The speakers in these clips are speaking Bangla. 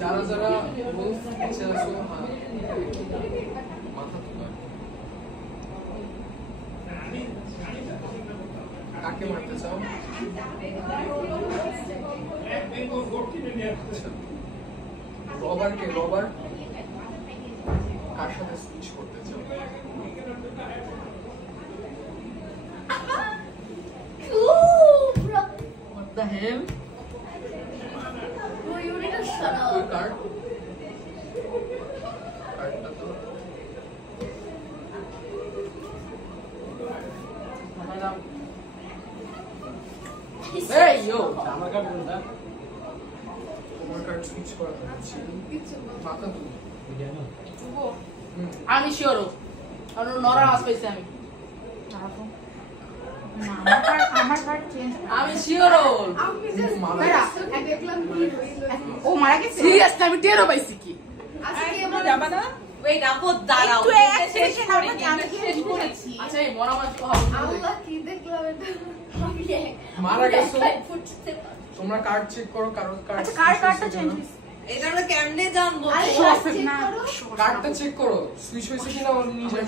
যারা যারা wolf নিচে আসো মাথা তোলা কাকে মারতে চাও রবার কে রবার কার সাথে সুইচ করতে চাও What the hell? Oh, you need to shut up. Card কার্ডটা তো Hey yo! আমার কার্ড সুইচ করা হচ্ছে মাথা তুলো আমি শিওর কারণ নরা মাছ পেয়েছি আমি আমার কার্ড চেঞ্জ আমি শিওর আমি just মারা দেখলাম কি হইল ও মারা গেছে সিরিয়াস আমি টেরও পাইছি কি আজকে এবার যাবা না ওয়েট আপু দাঁড়াও একটু এক সেকেন্ড আমরা কি করেছি আচ্ছা এই মরা মাছ কথা আল্লাহ কি দেখলাম এটা আমি মারা গেছো তোমরা কার্ড চেক করো কারণ কার্ড আচ্ছা কার্ডটা চেঞ্জ হইছে এটা আমরা কেমনে জানবো আরে না কার্ডটা চেক করো সুইচ হয়েছে কিনা ওর নিজে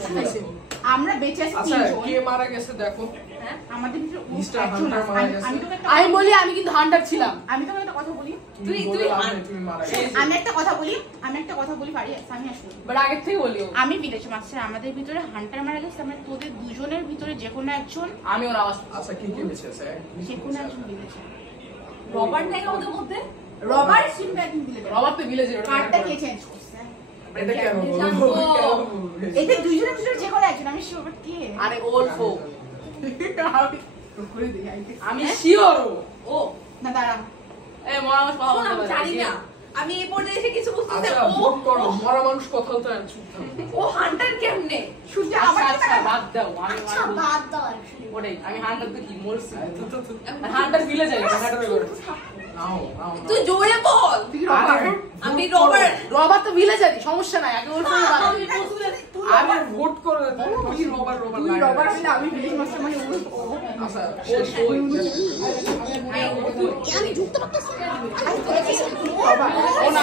আমরা বেঁচে আছি আচ্ছা তিনজন কে মারা গেছে দেখো আমাদের ভিতরে মিস্টার একজন হান্টার আছে। মারা গেছে। আমি তোকে একটা আমি বলি আমি কিন্তু হান্টার ছিলাম আমি তোমাকে একটা কথা বলি তুমি মারা গেছে আমি একটা কথা বলি পারি আমি আসলে বাট আগের থেকে বলিও আমি বিদেশে মাস্টার আমাদের ভিতরে হান্টার মারা গেছে আমরা তোদের দুজনের ভিতরে যে কোনো একজন আমি ওর আওয়াজ আচ্ছা কি কি বেঁচে আছে যে কোনো একজন বিদেশে রবার্ট নাই আমাদের মধ্যে রবার সিম্বা একদিন দিলে রবার তো ভিলেজে কার্ডটা কে চেঞ্জ করছে এটা কেন জানবো। এটা দুজনের ভিতরে যে কোনো একজন আমি শিওর কে আরে ওলফো করে দিই আমি শিওর ও না দাঁড়া এই মরা মাছ কথা শোন, আমি বলতে জানি না আমি এই পর্যায়ে এসে কিছু বুঝতেছি আচ্ছা না। ও ভোট করো মরা মানুষ কথা বলতে আর চুপ থাকো ও হান্টার কেমনে সূর্য আচ্ছা আমার আচ্ছা বাদ দাও আমি আচ্ছা বাদ দাও actually ওটাই আমি হান্টার তো কি মরছি তো হান্টার ভিলেজে হান্টার নাও নাও তুই জোরে বল তুই রবার আমি রবার্ট রবার তো ভিলেজে সমস্যা নাই আগে ওলফো আমি বুঝতে আরে ভোট করো তুই রবার রবার তুই রবার হইলে আমি বিদেশ মাস্টার মানে ও আচ্ছা শেষ হই আমি ঢুকতে পারতেছি না রবার ও না